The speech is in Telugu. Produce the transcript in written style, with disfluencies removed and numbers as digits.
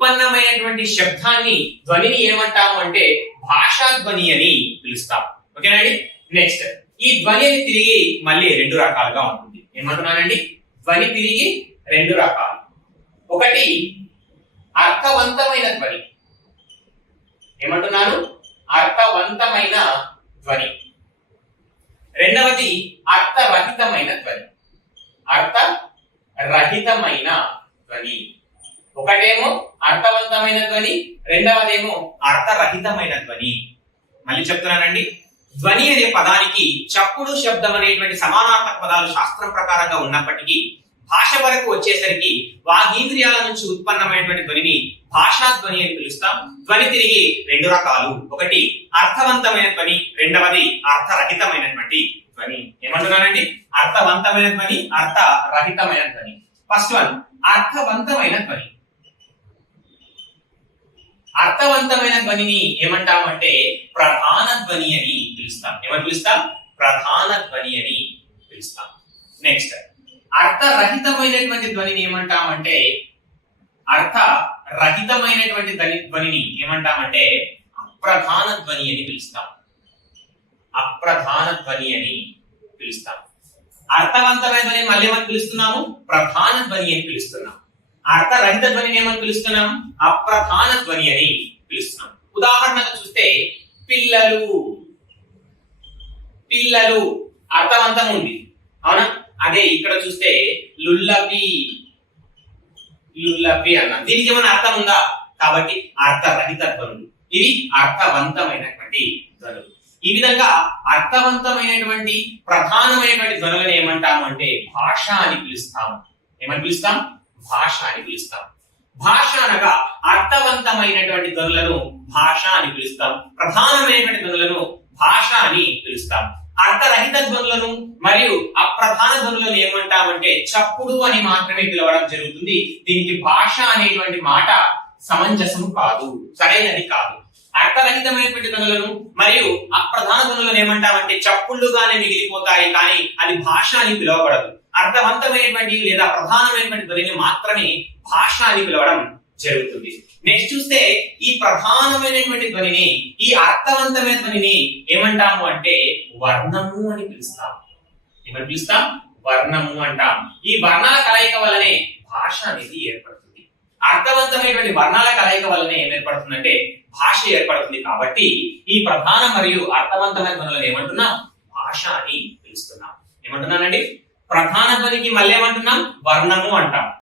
ఉత్పన్నమైనటువంటి శబ్దాన్ని ధ్వనిని ఏమంటాము అంటే భాషా ధ్వని అని పిలుస్తాం. ఓకేనండి. నెక్స్ట్ ఈ ధ్వని అని తిరిగి మళ్ళీ రెండు రకాలుగా ఉంటుంది. ఏమంటున్నానండి? ధ్వని తిరిగి రెండు రకాలు. ఒకటి అర్థవంతమైన ధ్వని. ఏమంటున్నాను? అర్థవంతమైన ధ్వని. రెండవది అర్థరహితమైన ధ్వని. అర్థరహితమైన ధ్వని. ఒకటేమో అర్థవంతమైన ధ్వని, రెండవదేమో అర్థరహితమైన ధ్వని. మళ్ళీ చెప్తున్నానండి. ధ్వని అనే పదానికి చప్పుడు, శబ్దం అనేటువంటి సమానార్థక పదాలు శాస్త్రం ప్రకారంగా ఉన్నప్పటికీ భాష వరకు వచ్చేసరికి వాగీంద్రియాల నుంచి ఉత్పన్నమైనటువంటి ధ్వనిని భాషా ధ్వని అని పిలుస్తాం. ధ్వని తిరిగి రెండు రకాలు. ఒకటి అర్థవంతమైన ధ్వని, రెండవది అర్థరహితమైనటువంటి ధ్వని. ఏమంటున్నానండి? అర్థవంతమైన ధ్వని, అర్థరహితమైన ధ్వని. ఫస్ట్ వన్ అర్థవంతమైన ధ్వని. అర్థవంతమైన ధ్వనిని ఏమంటామంటే ప్రధాన ధ్వని అని పిలుస్తాం. ఏమని పిలుస్తాం? ప్రధాన ధ్వని అని పిలుస్తాం. నెక్స్ట్ అర్థరహితమైనటువంటి ధ్వనిని ఏమంటామంటే అర్థరహితమైనటువంటి ధ్వనిని ఏమంటామంటే అప్రధాన ధ్వని అని పిలుస్తాం. అప్రధాన ధ్వని అని పిలుస్తాం. అర్థవంతమైన ధ్వని మళ్ళీ ఏమని పిలుస్తున్నాము? ప్రధాన ధ్వని అని పిలుస్తున్నాం. అర్థరహిత ధ్వనిని ఏమని పిలుస్తున్నాం? అప్రధాన ధ్వని అని పిలుస్తున్నాం. ఉదాహరణగా చూస్తే పిల్లలు. పిల్లలు అర్థవంతం ఉంది, అవునా? అదే ఇక్కడ చూస్తే లుల్లపి. లుల్లపి అన్నాం. దీనికి ఏమైనా అర్థం ఉందా? కాబట్టి అర్థరహిత ధ్వనులు. ఇవి అర్థవంతమైనటువంటి ధ్వనులు. ఈ విధంగా అర్థవంతమైనటువంటి ప్రధానమైనటువంటి ధ్వనులను ఏమంటాము అంటే భాష అని పిలుస్తాము. ఏమని పిలుస్తాం? భాష అని పిలుస్తాం. భాష అనగా అర్థవంతమైనటువంటి ధ్వనులను భాష అని పిలుస్తాం. ప్రధానమైనటువంటి ధ్వనులను భాష అని పిలుస్తాం. అర్థరహిత ధ్వనులను మరియు అప్రధాన ధ్వనులను ఏమంటామంటే చప్పుడు అని మాత్రమే పిలవడం జరుగుతుంది. దీనికి భాష అనేటువంటి మాట సమంజసం కాదు, సరైనది కాదు. అర్థరహితమైనటువంటి ధ్వనులను మరియు అప్రధాన ధ్వనులను ఏమంటామంటే చప్పుళ్ళుగానే మిగిలిపోతాయి, కానీ అది భాష అని పిలువబడదు. అర్థవంతమైనటువంటి లేదా ప్రధానమైనటువంటి ధ్వనిని మాత్రమే భాష అని పిలవడం జరుగుతుంది. నెక్స్ట్ చూస్తే ఈ ప్రధానమైనటువంటి ధ్వనిని, ఈ అర్థవంతమైన ధ్వనిని ఏమంటాము అంటే వర్ణము అని పిలుస్తాం. ఏమని పిలుస్తాం? వర్ణము అంటాం. ఈ వర్ణాల కలయిక వల్లనే భాష అనేది ఏర్పడుతుంది. అర్థవంతమైనటువంటి వర్ణాల కలయిక వల్లనే ఏం ఏర్పడుతుందంటే భాష ఏర్పడుతుంది. కాబట్టి ఈ ప్రధాన మరియు అర్థవంతమైన ధ్వనులను ఏమంటున్నాం? భాష అని పిలుస్తున్నాం. ఏమంటున్నానండి? ప్రధాన ధ్వనికి మళ్ళీ ఏమంటున్నాం? వర్ణము అంటాం.